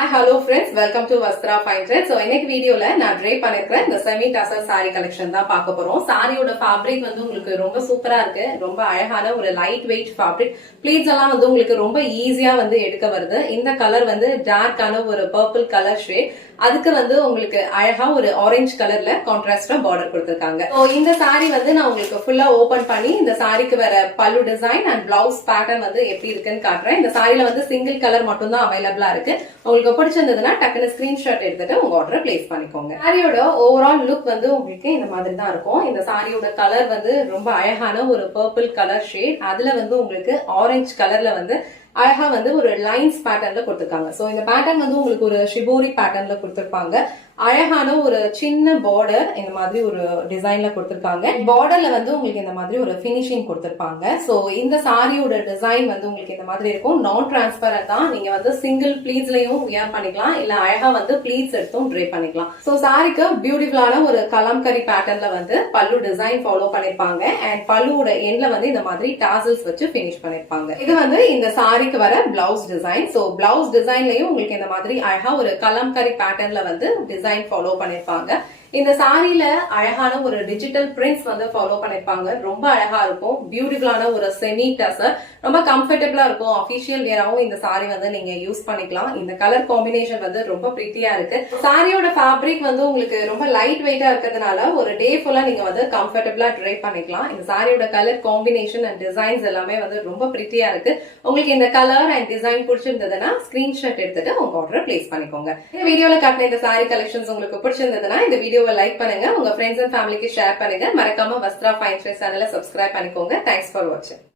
Hi, hello friends. Welcome to Vastra Fine Thread. So, இன்னைக்கு வீடியோல நான் drape பண்ணிருக்கிற இந்த semi tassel saree collection தான் பார்க்க போறோம். சாரியோட fabric வந்து உங்களுக்கு ரொம்ப சூப்பரா இருக்கு. ரொம்ப அழகான ஒரு light weight fabric. Pleats எல்லாம் வந்து உங்களுக்கு ரொம்ப ஈஸியா வந்து எடுக்க வருது. இந்த கலர் வந்து டார்க்கான ஒரு purple color shade. அதுக்கு வந்து உங்களுக்கு அழகா ஒரு ஆரஞ்சு கலர்ல கான்ட்ராஸ்டா பார்டர் கொடுத்திருக்காங்க. சோ இந்த சாரி வந்து நான் உங்களுக்கு ஃபுல்லா ஓபன் பண்ணி இந்த சாரிக்கு வர பல்லு டிசைன் அண்ட் பிளவுஸ் பேட்டர்ன் வந்து எப்படி இருக்குன்னு காட்டுறேன். இந்த சாரில வந்து சிங்கிள் கலர் மட்டும் தான் அவைலபிளா இருக்கு. உங்களுக்கு பிடிச்சிருந்ததுன்னா டக்குனு ஸ்கிரீன்ஷாட் எடுத்துட்டு உங்க ஆர்டரை பிளேஸ் பண்ணிக்கோங்க. சாரியோட ஓவரால் லுக் வந்து உங்களுக்கு இந்த மாதிரி தான் இருக்கும். இந்த சாரியோட கலர் வந்து ரொம்ப அழகான ஒரு பர்பிள் கலர் ஷேட். அதுல வந்து உங்களுக்கு ஆரஞ்சு கலர்ல வந்து அழகா வந்து ஒரு லைன்ஸ் பேட்டர்ன்ல கொடுத்திருக்காங்க. சோ இந்த பேட்டர்ன் வந்து உங்களுக்கு ஒரு ஷிபோரி பேட்டர்ன்ல கொடுத்திருப்பாங்க. அழகான ஒரு சின்ன பார்டர் இந்த மாதிரி ஒரு டிசைன்ல கொடுத்திருக்காங்க. பார்டர்ல வந்து உங்களுக்கு இந்த மாதிரி ஒரு பினிஷிங் கொடுத்திருப்பாங்க. சோ இந்த சாரியோட டிசைன் வந்து உங்களுக்கு இந்த மாதிரி இருக்கும். நான் டிரான்ஸ்பரண்ட் தான். நீங்க வந்து சிங்கிள் ப்ளீட்ஸ்லயும் வியர் பண்ணிக்கலாம், இல்ல அழகா வந்து ப்ளீட்ஸ் எடுத்தும் ட்ரே பண்ணிக்கலாம். சோ சாரிக்கு பியூட்டிஃபுல்லான ஒரு கலம்கரி பேட்டர்ன்ல வந்து பல்லு டிசைன் ஃபாலோ பண்ணிருப்பாங்க. அண்ட் பல்லுவோட எண்ட்ல வந்து இந்த மாதிரி டாசல்ஸ் வச்சு பினிஷ் பண்ணிருப்பாங்க. இது வந்து இந்த சாரிக்கு வர பிளவுஸ் டிசைன். சோ பிளவுஸ் டிசைன்லயும் உங்களுக்கு இந்த மாதிரி அழகா ஒரு கலம்கரி பேட்டர்ன்ல வந்து டிசைன் ஃபாலோ பண்ணிருப்பாங்க. இந்த சாரியில அழகான ஒரு டிஜிட்டல் பிரிண்ட்ஸ் வந்து ஃபாலோ பண்ணிருப்பாங்க. ரொம்ப அழகா இருக்கும். பியூட்டிஃபுல்லான ஒரு செமி டசர், ரொம்ப கம்ஃபர்டபுளா இருக்கும். அபிஷியல் வேராவும் இந்த சாரி வந்து நீங்க யூஸ் பண்ணிக்கலாம். இந்த கலர் காம்பினேஷன் வந்து ரொம்ப பிரிட்டியா இருக்கு. சாரியோட ஃபேப்ரிக் வந்து உங்களுக்கு ரொம்ப லைட் வெயிட்டா இருக்கிறதுனால ஒரு டே ஃபுல்லா நீங்க வந்து கம்ஃபர்டபுளா ட்ரை பண்ணிக்கலாம். இந்த சாரியோட கலர் காம்பினேஷன் அண்ட் டிசைன்ஸ் எல்லாமே வந்து ரொம்ப பிரிட்டியா இருக்கு. உங்களுக்கு இந்த கலர் அண்ட் டிசைன் பிடிச்சிருந்ததுன்னா ஸ்கிரீன்ஷாட் எடுத்துட்டு உங்க ஆர்டரை பிளேஸ் பண்ணிக்கோங்க. இந்த வீடியோல காட்டின இந்த சாரி கலெக்ஷன்ஸ் உங்களுக்கு பிடிச்சிருந்ததுன்னா இந்த வீடியோவை லைக் பண்ணுங்க, உங்க ஃப்ரெண்ட்ஸ் அண்ட் ஃபேமிலிக்கு ஷேர் பண்ணுங்க. மறக்காம வஸ்த்ரா ஃபைன் த்ரெட் சேனலை சப்ஸ்கிரைப் பண்ணிக்கோங்க. தேங்க்ஸ் ஃபார் வாட்சிங்.